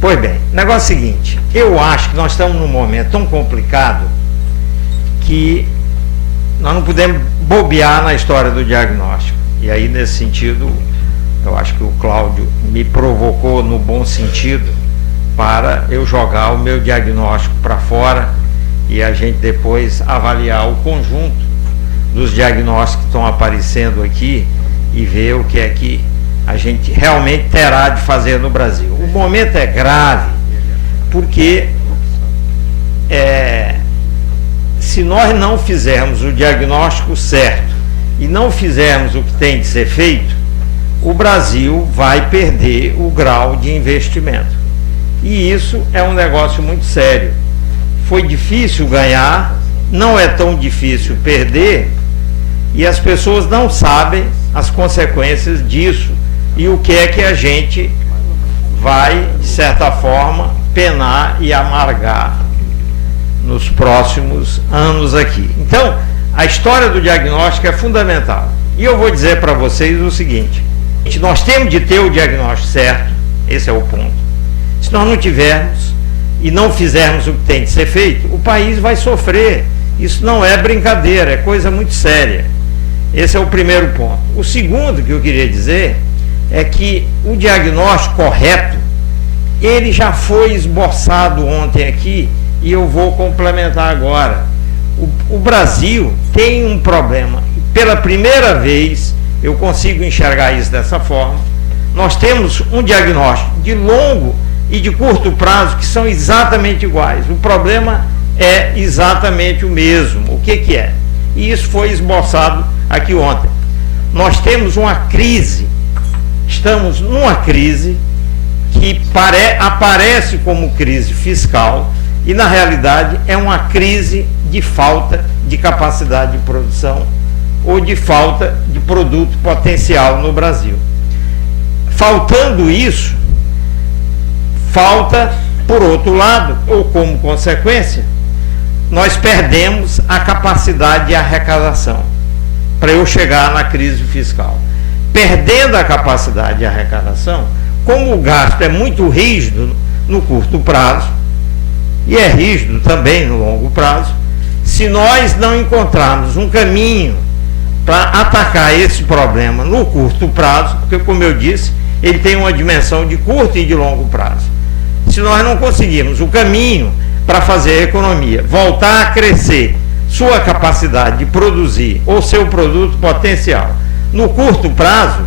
Pois bem, o negócio é o seguinte, eu acho que nós estamos num momento tão complicado que nós não podemos bobear na história do diagnóstico. E aí, nesse sentido, eu acho que o Cláudio me provocou no bom sentido para eu jogar o meu diagnóstico para fora e a gente depois avaliar o conjunto dos diagnósticos que estão aparecendo aqui e ver o que é que a gente realmente terá de fazer no Brasil. O momento é grave porque se nós não fizermos o diagnóstico certo e não fizermos o que tem de ser feito, o Brasil vai perder o grau de investimento. E isso é um negócio muito sério. Foi difícil ganhar, não é tão difícil perder, e as pessoas não sabem as consequências disso e o que é que a gente vai, de certa forma, penar e amargar nos próximos anos aqui. Então, a história do diagnóstico é fundamental. E eu vou dizer para vocês o seguinte: nós temos de ter o diagnóstico certo, esse é o ponto. Se nós não tivermos e não fizermos o que tem de ser feito, o país vai sofrer. Isso não é brincadeira, é coisa muito séria. Esse é o primeiro ponto. O segundo que eu queria dizer é que o diagnóstico correto, ele já foi esboçado ontem aqui e eu vou complementar agora. O Brasil tem um problema. Pela primeira vez, eu consigo enxergar isso dessa forma. Nós temos um diagnóstico de longo e de curto prazo que são exatamente iguais. O problema é exatamente o mesmo. O que é? E isso foi esboçado aqui ontem. Nós temos uma crise, estamos numa crise que aparece como crise fiscal e, na realidade, é uma crise de falta de capacidade de produção ou de falta de produto potencial no Brasil. Faltando isso, falta, por outro lado, ou como consequência, nós perdemos a capacidade de arrecadação para eu chegar na crise fiscal. Perdendo a capacidade de arrecadação, como o gasto é muito rígido no curto prazo, e é rígido também no longo prazo, se nós não encontrarmos um caminho para atacar esse problema no curto prazo, porque, como eu disse, ele tem uma dimensão de curto e de longo prazo. Se nós não conseguirmos o caminho para fazer a economia voltar a crescer sua capacidade de produzir ou seu produto potencial no curto prazo,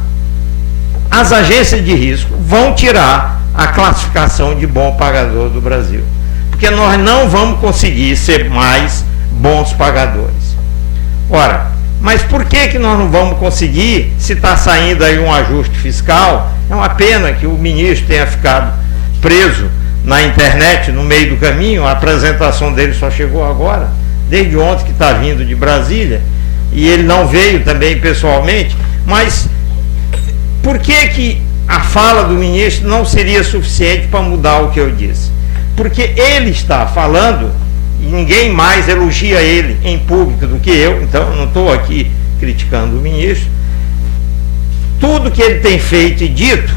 as agências de risco vão tirar a classificação de bom pagador do Brasil, porque nós não vamos conseguir ser mais bons pagadores. Ora, mas por que nós não vamos conseguir se está saindo aí um ajuste fiscal? É uma pena que o ministro tenha ficado preso na internet no meio do caminho. A apresentação dele só chegou agora, desde ontem que está vindo de Brasília, e ele não veio também pessoalmente. Mas por que a fala do ministro não seria suficiente para mudar o que eu disse? Porque ele está falando, e ninguém mais elogia ele em público do que eu, então eu não estou aqui criticando o ministro. Tudo que ele tem feito e dito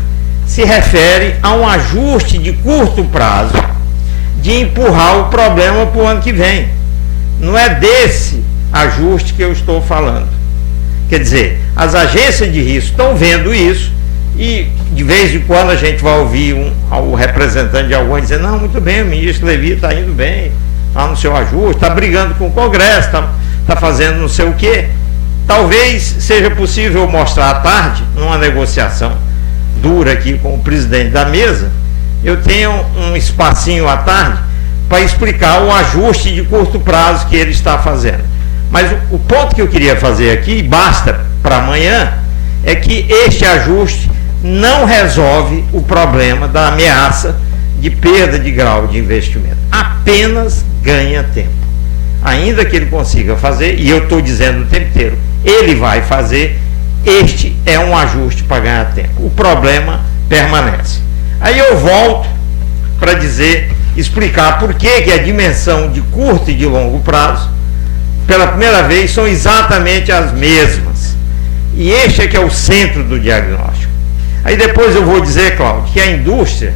se refere a um ajuste de curto prazo, de empurrar o problema para o ano que vem. Não é desse ajuste que eu estou falando. Quer dizer, as agências de risco estão vendo isso e de vez em quando a gente vai ouvir o representante de alguém dizer: não, muito bem, o ministro Levi está indo bem lá no seu ajuste, está brigando com o Congresso, está fazendo não sei o quê. Talvez seja possível mostrar à tarde, numa negociação dura aqui com o presidente da mesa, eu tenho um espacinho à tarde para explicar o ajuste de curto prazo que ele está fazendo. Mas o ponto que eu queria fazer aqui, basta para amanhã, é que este ajuste não resolve o problema da ameaça de perda de grau de investimento. Apenas ganha tempo. Ainda que ele consiga fazer, e eu estou dizendo o tempo inteiro, ele vai fazer, este é um ajuste para ganhar tempo. O problema permanece. Aí eu volto para explicar por que a dimensão de curto e de longo prazo, pela primeira vez, são exatamente as mesmas. E este é que é o centro do diagnóstico. Aí depois eu vou dizer, Cláudio, que a indústria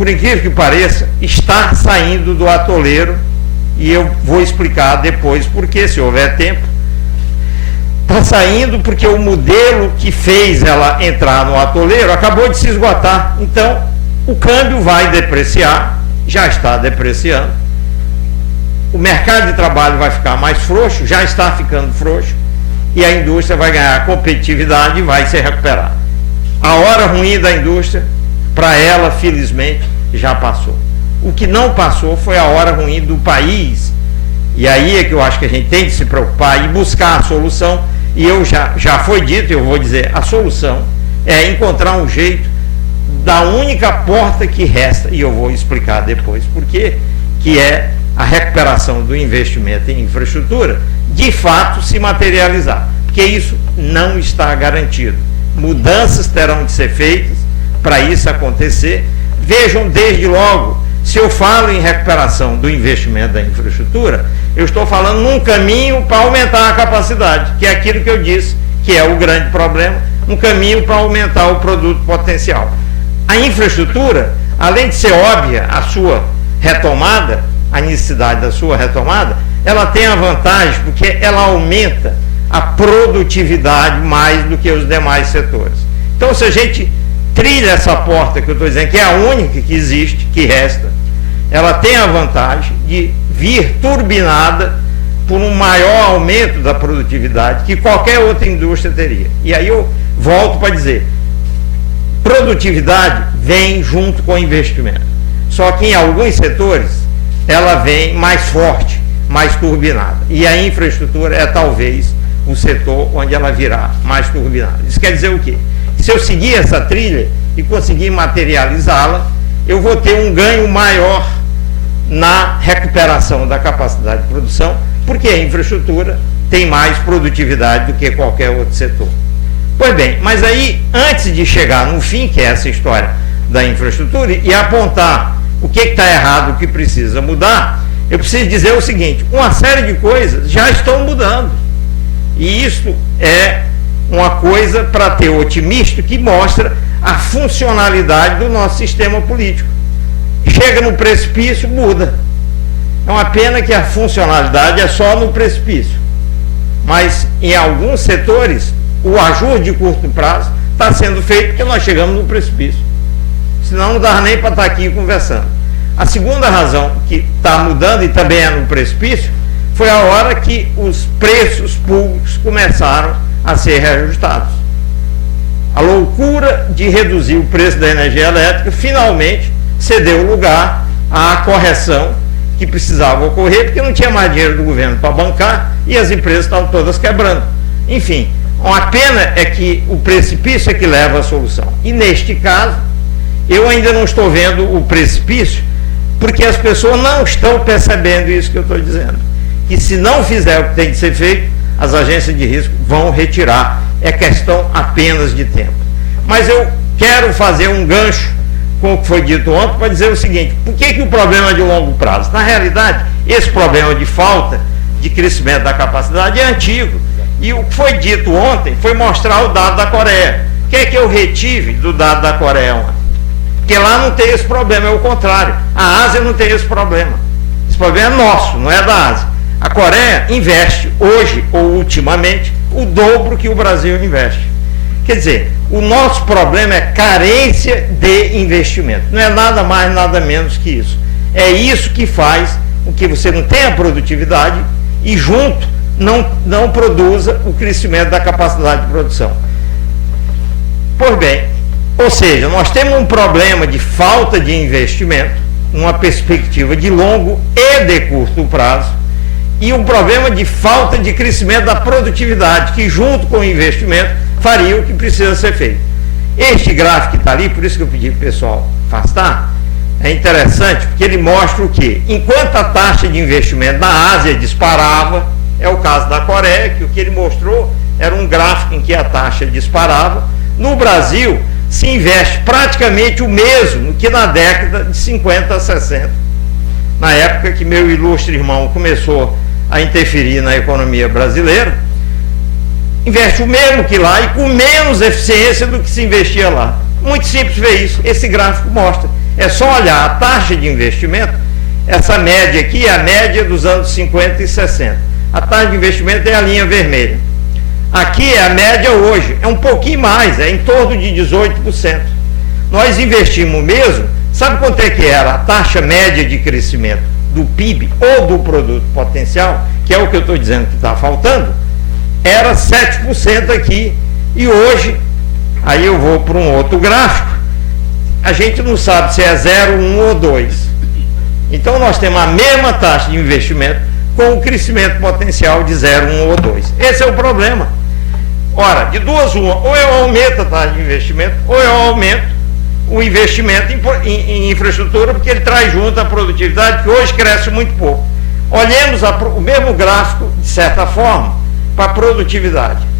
por incrível que pareça, está saindo do atoleiro, e eu vou explicar depois porque, se houver tempo. Está saindo porque o modelo que fez ela entrar no atoleiro acabou de se esgotar. Então, o câmbio vai depreciar, já está depreciando. O mercado de trabalho vai ficar mais frouxo, já está ficando frouxo, e a indústria vai ganhar competitividade e vai se recuperar. A hora ruim da indústria, para ela, felizmente, já passou. O que não passou foi a hora ruim do país, e aí é que eu acho que a gente tem de se preocupar e buscar a solução. E já foi dito, eu vou dizer, a solução é encontrar um jeito da única porta que resta, e eu vou explicar depois por quê, que é a recuperação do investimento em infraestrutura, de fato se materializar, porque isso não está garantido. Mudanças terão de ser feitas para isso acontecer. Vejam, desde logo, se eu falo em recuperação do investimento da infraestrutura, eu estou falando num caminho para aumentar a capacidade, que é aquilo que eu disse, que é o grande problema, um caminho para aumentar o produto potencial. A infraestrutura, além de ser óbvia a sua retomada, a necessidade da sua retomada, ela tem a vantagem porque ela aumenta a produtividade mais do que os demais setores. Então, se a gente trilha essa porta que eu estou dizendo, que é a única que existe, que resta, ela tem a vantagem de vir turbinada por um maior aumento da produtividade que qualquer outra indústria teria. E aí eu volto para dizer, produtividade vem junto com investimento. Só que em alguns setores ela vem mais forte, mais turbinada. E a infraestrutura é talvez o setor onde ela virá mais turbinada. Isso quer dizer o quê? Se eu seguir essa trilha e conseguir materializá-la, eu vou ter um ganho maior na recuperação da capacidade de produção, porque a infraestrutura tem mais produtividade do que qualquer outro setor. Pois bem, mas aí, antes de chegar no fim, que é essa história da infraestrutura, e apontar o que está errado, o que precisa mudar, eu preciso dizer o seguinte: uma série de coisas já estão mudando. E isso é uma coisa para ter otimista, que mostra a funcionalidade do nosso sistema político. Chega no precipício, muda. É uma pena que a funcionalidade é só no precipício. Mas em alguns setores, o ajuste de curto prazo está sendo feito porque nós chegamos no precipício. Senão não dava nem para estar aqui conversando. A segunda razão que está mudando, e também é no precipício, foi a hora que os preços públicos começaram a ser reajustados. A loucura de reduzir o preço da energia elétrica finalmente cedeu lugar à correção que precisava ocorrer, porque não tinha mais dinheiro do governo para bancar e as empresas estavam todas quebrando. Enfim, uma pena é que o precipício é que leva à solução. E neste caso, eu ainda não estou vendo o precipício, porque as pessoas não estão percebendo isso que eu estou dizendo. Que se não fizer o que tem de ser feito, as agências de risco vão retirar. É questão apenas de tempo. Mas eu quero fazer um gancho com o que foi dito ontem para dizer o seguinte: por que o problema é de longo prazo? Na realidade, esse problema de falta de crescimento da capacidade é antigo. E o que foi dito ontem foi mostrar o dado da Coreia. O que é que eu retive do dado da Coreia ontem? Porque lá não tem esse problema, é o contrário. A Ásia não tem esse problema. Esse problema é nosso, não é da Ásia. A Coreia investe hoje, ou ultimamente, o dobro que o Brasil investe. Quer dizer, o nosso problema é carência de investimento. Não é nada mais, nada menos que isso. É isso que faz com que você não tenha produtividade e, junto, não produza o crescimento da capacidade de produção. Pois bem, ou seja, nós temos um problema de falta de investimento, numa perspectiva de longo e de curto prazo, e um problema de falta de crescimento da produtividade, que junto com o investimento faria o que precisa ser feito. Este gráfico que está ali, por isso que eu pedi para o pessoal afastar, é interessante porque ele mostra o quê? Enquanto a taxa de investimento na Ásia disparava, é o caso da Coreia, que o que ele mostrou era um gráfico em que a taxa disparava. No Brasil, se investe praticamente o mesmo que na década de 50 a 60, na época que meu ilustre irmão começou a interferir na economia brasileira. Investe o mesmo que lá e com menos eficiência do que se investia lá. Muito simples ver isso. Esse gráfico mostra. É só olhar a taxa de investimento, essa média aqui é a média dos anos 50 e 60. A taxa de investimento é a linha vermelha. Aqui é a média hoje, é um pouquinho mais, é em torno de 18%. Nós investimos mesmo, sabe quanto é que era a taxa média de crescimento do PIB ou do produto potencial, que é o que eu estou dizendo que está faltando? Era 7% aqui, e hoje, aí eu vou para um outro gráfico, a gente não sabe se é 0, 1 ou 2. Então nós temos a mesma taxa de investimento com o crescimento potencial de 0, 1 ou 2. Esse é o problema. Ora, de duas uma, ou eu aumento a taxa de investimento, ou eu aumento o investimento em infraestrutura, porque ele traz junto a produtividade, que hoje cresce muito pouco. Olhemos o mesmo gráfico, de certa forma, para a produtividade.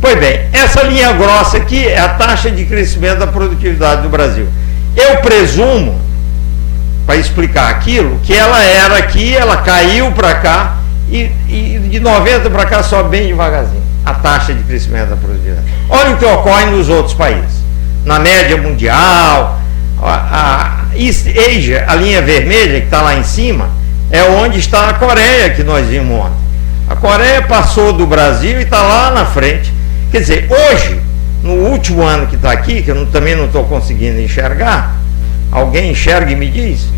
Pois bem, essa linha grossa aqui é a taxa de crescimento da produtividade do Brasil. Eu presumo, para explicar aquilo, que ela era aqui, ela caiu para cá, e de 90 para cá sobe bem devagarzinho a taxa de crescimento da produtividade. Olha o que ocorre nos outros países. Na média mundial, a East Asia, a linha vermelha que está lá em cima, é onde está a Coreia, que nós vimos ontem. A Coreia passou do Brasil e está lá na frente. Quer dizer, hoje, no último ano que está aqui, que eu também não estou conseguindo enxergar, alguém enxerga e me diz?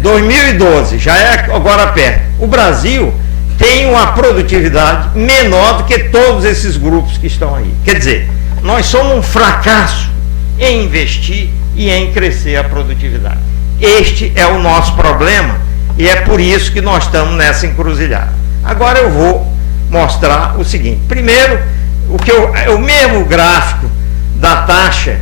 2012, já é agora perto. O Brasil tem uma produtividade menor do que todos esses grupos que estão aí. Quer dizer, nós somos um fracasso em investir e em crescer a produtividade. Este é o nosso problema e é por isso que nós estamos nessa encruzilhada. Agora eu vou mostrar o seguinte. Primeiro, o mesmo gráfico da taxa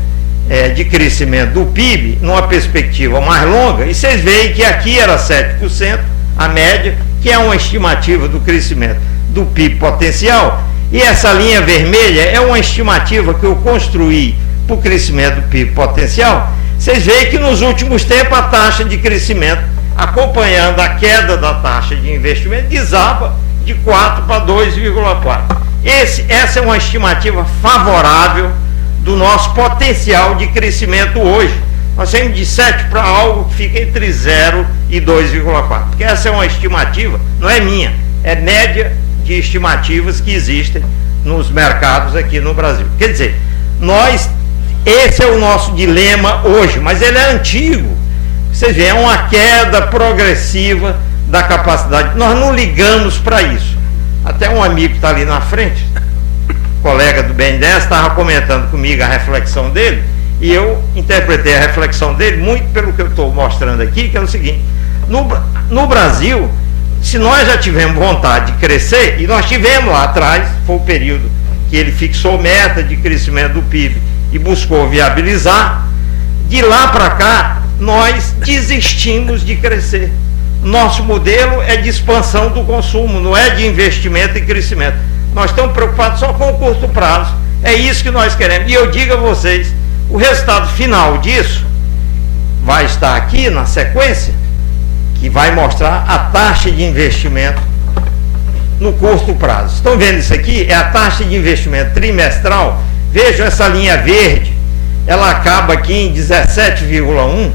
de crescimento do PIB, numa perspectiva mais longa, e vocês veem que aqui era 7%, a média, que é uma estimativa do crescimento do PIB potencial, e essa linha vermelha é uma estimativa que eu construí para o crescimento do PIB potencial. Vocês veem que nos últimos tempos a taxa de crescimento, acompanhando a queda da taxa de investimento, desaba de 4 para 2,4. Essa é uma estimativa favorável do nosso potencial de crescimento hoje. Nós temos de 7 para algo que fica entre 0 e 2,4. Porque essa é uma estimativa, não é minha, é média de estimativas que existem nos mercados aqui no Brasil. Quer dizer, esse é o nosso dilema hoje, mas ele é antigo. Vocês veem, é uma queda progressiva da capacidade. Nós não ligamos para isso. Até um amigo que está ali na frente, colega do BNDES, estava comentando comigo a reflexão dele, e eu interpretei a reflexão dele muito pelo que eu estou mostrando aqui, que é o seguinte: no Brasil, se nós já tivemos vontade de crescer, e nós tivemos lá atrás, foi o período que ele fixou meta de crescimento do PIB e buscou viabilizar, de lá para cá, nós desistimos de crescer. Nosso modelo é de expansão do consumo, não é de investimento e crescimento. Nós estamos preocupados só com o curto prazo. É isso que nós queremos. E eu digo a vocês, o resultado final disso vai estar aqui na sequência, que vai mostrar a taxa de investimento no curto prazo. Estão vendo isso aqui? É a taxa de investimento trimestral. Vejam essa linha verde, ela acaba aqui em 17,1.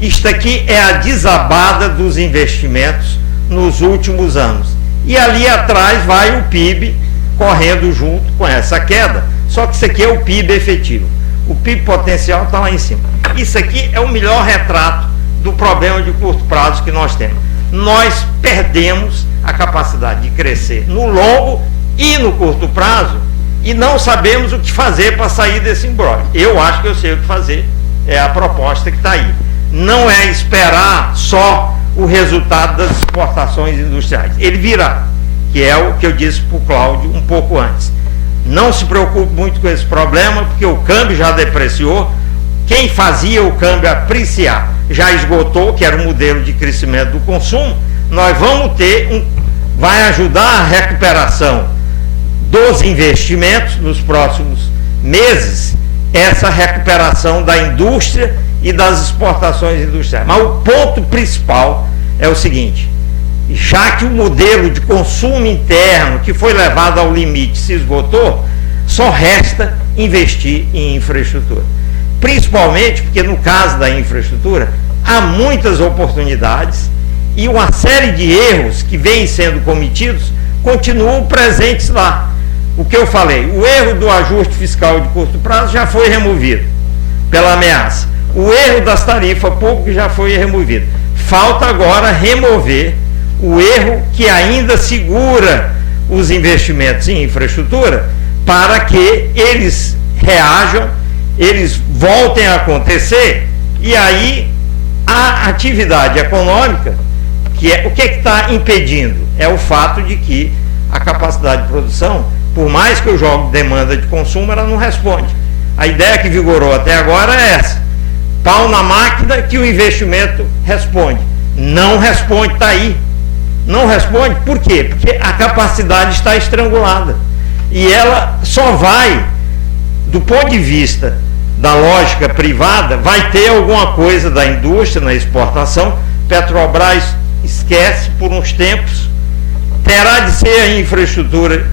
Isto aqui é a desabada dos investimentos nos últimos anos. E ali atrás vai o PIB correndo junto com essa queda. Só que isso aqui é o PIB efetivo. O PIB potencial está lá em cima. Isso aqui é o melhor retrato do problema de curto prazo que nós temos. Nós perdemos a capacidade de crescer no longo e no curto prazo e não sabemos o que fazer para sair desse imbróglio. Eu acho que eu sei o que fazer, é a proposta que está aí. Não é esperar só o resultado das exportações industriais. Ele virá, que é o que eu disse para o Cláudio um pouco antes. Não se preocupe muito com esse problema, porque o câmbio já depreciou. Quem fazia o câmbio apreciar já esgotou, que era o modelo de crescimento do consumo. Nós vamos ter vai ajudar a recuperação dos investimentos nos próximos meses, essa recuperação da indústria e das exportações industriais. Mas o ponto principal é o seguinte: já que o modelo de consumo interno que foi levado ao limite se esgotou, só resta investir em infraestrutura. principalmente porque no caso da infraestrutura há muitas oportunidades e uma série de erros que vêm sendo cometidos continuam presentes lá. O que eu falei, o erro do ajuste fiscal de curto prazo já foi removido pela ameaça. O erro das tarifas públicas já foi removido. Falta agora remover o erro que ainda segura os investimentos em infraestrutura para que eles reajam, eles voltem a acontecer e aí a atividade econômica, que é o que está impedindo? É o fato de que a capacidade de produção, por mais que eu jogue demanda de consumo, ela não responde. A ideia que vigorou até agora é essa: pau na máquina que o investimento responde. Não responde, está aí. Não responde, por quê? Porque a capacidade está estrangulada. E ela só vai, do ponto de vista da lógica privada, vai ter alguma coisa da indústria na exportação. Petrobras esquece por uns tempos, terá de ser a infraestrutura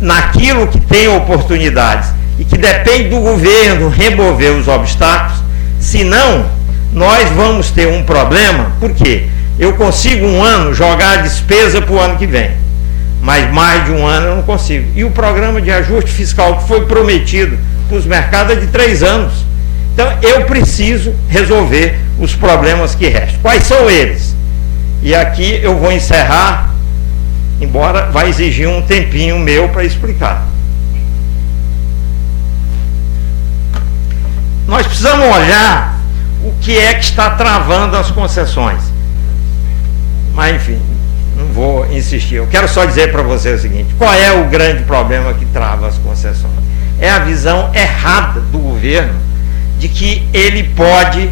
naquilo que tem oportunidades e que depende do governo remover os obstáculos, senão nós vamos ter um problema. Por quê? Eu consigo um ano jogar a despesa para o ano que vem, mas mais de um ano eu não consigo. E o programa de ajuste fiscal que foi prometido para os mercados é de 3 anos. Então eu preciso resolver os problemas que restam. Quais são eles? E aqui eu vou encerrar, embora vai exigir um tempinho meu para explicar. Nós precisamos olhar o que é que está travando as concessões. Mas, enfim, não vou insistir. Eu quero só dizer para você o seguinte: qual é o grande problema que trava as concessões? É a visão errada do governo de que ele pode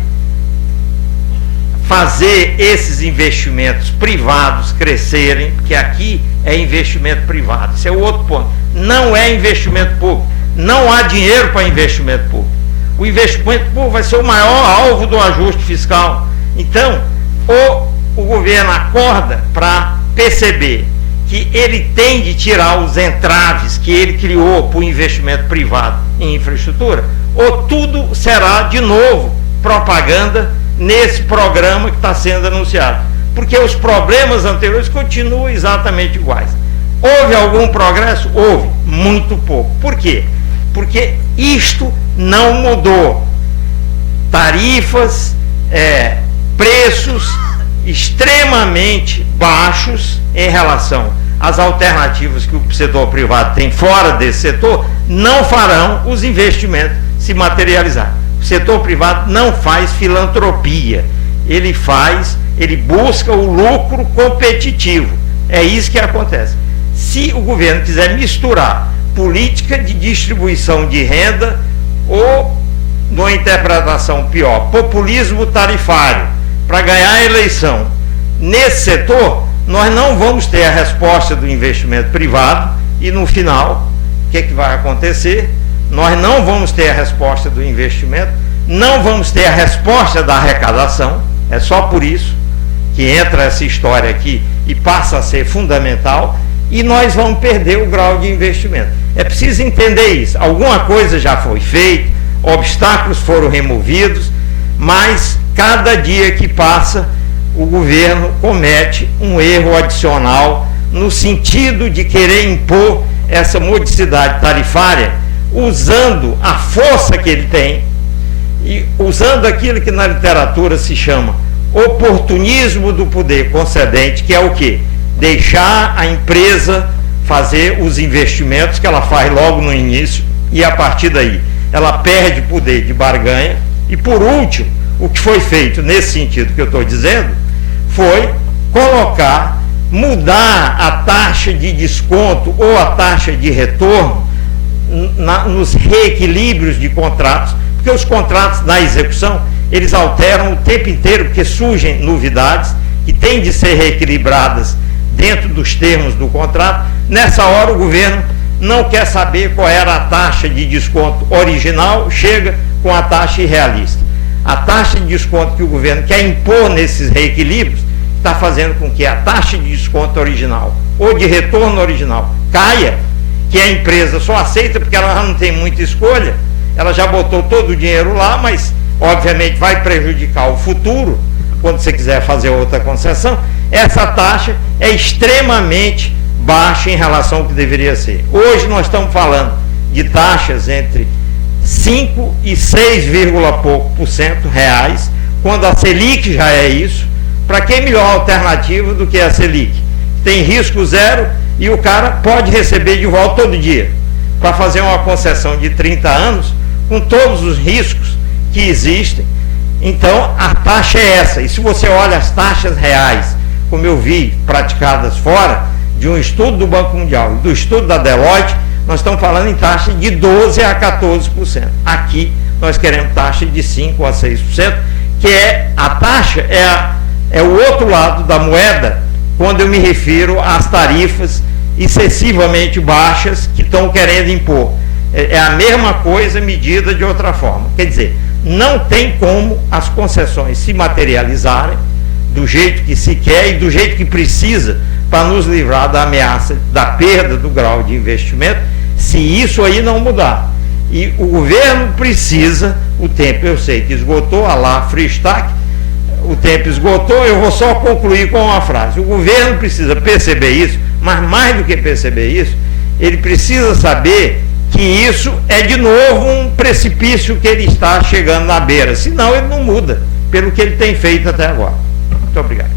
fazer esses investimentos privados crescerem, porque aqui é investimento privado. Esse é o outro ponto. Não é investimento público. Não há dinheiro para investimento público. O investimento público vai ser o maior alvo do ajuste fiscal. Então, o governo acorda para perceber que ele tem de tirar os entraves que ele criou para o investimento privado em infraestrutura, ou tudo será de novo propaganda nesse programa que está sendo anunciado. Porque os problemas anteriores continuam exatamente iguais. Houve algum progresso? Houve, muito pouco. Por quê? Porque isto não mudou. Tarifas, preços extremamente baixos em relação às alternativas que o setor privado tem fora desse setor, não farão os investimentos se materializar. O setor privado não faz filantropia, ele busca o lucro competitivo. É isso que acontece. Se o governo quiser misturar política de distribuição de renda ou, numa interpretação pior, populismo tarifário para ganhar a eleição nesse setor, nós não vamos ter a resposta do investimento privado e no final, o que é que vai acontecer? Nós não vamos ter a resposta do investimento, não vamos ter a resposta da arrecadação. É só por isso que entra essa história aqui e passa a ser fundamental, e nós vamos perder o grau de investimento. É preciso entender isso. Alguma coisa já foi feita, obstáculos foram removidos, mas cada dia que passa o governo comete um erro adicional no sentido de querer impor essa modicidade tarifária usando a força que ele tem e usando aquilo que na literatura se chama oportunismo do poder concedente, que é o quê? Deixar a empresa fazer os investimentos que ela faz logo no início e a partir daí ela perde poder de barganha. E por último, o que foi feito nesse sentido que eu estou dizendo foi mudar a taxa de desconto ou a taxa de retorno nos reequilíbrios de contratos, porque os contratos na execução eles alteram o tempo inteiro, porque surgem novidades que têm de ser reequilibradas dentro dos termos do contrato. Nessa hora o governo não quer saber qual era a taxa de desconto original, chega com a taxa irrealista. A taxa de desconto que o governo quer impor nesses reequilíbrios está fazendo com que a taxa de desconto original ou de retorno original caia, que a empresa só aceita porque ela não tem muita escolha, ela já botou todo o dinheiro lá, mas obviamente vai prejudicar o futuro, quando você quiser fazer outra concessão. Essa taxa é extremamente baixa em relação ao que deveria ser. Hoje nós estamos falando de taxas entre 5 e 6, pouco por cento reais, quando a Selic já é isso. Para que melhor alternativa do que a Selic? Tem risco zero e o cara pode receber de volta todo dia, para fazer uma concessão de 30 anos, com todos os riscos que existem. Então, a taxa é essa. E se você olha as taxas reais, como eu vi, praticadas fora, de um estudo do Banco Mundial e do estudo da Deloitte, nós estamos falando em taxa de 12% a 14%. Aqui, nós queremos taxa de 5% a 6%, que é a taxa, é o outro lado da moeda, quando eu me refiro às tarifas excessivamente baixas que estão querendo impor. É a mesma coisa medida de outra forma. Quer dizer, não tem como as concessões se materializarem do jeito que se quer e do jeito que precisa para nos livrar da ameaça da perda do grau de investimento, se isso aí não mudar. E o governo precisa, o tempo eu sei que esgotou, a lá Freestack, o tempo esgotou, eu vou só concluir com uma frase. O governo precisa perceber isso, mas mais do que perceber isso, ele precisa saber que isso é de novo um precipício que ele está chegando na beira, senão ele não muda pelo que ele tem feito até agora. Muito obrigado.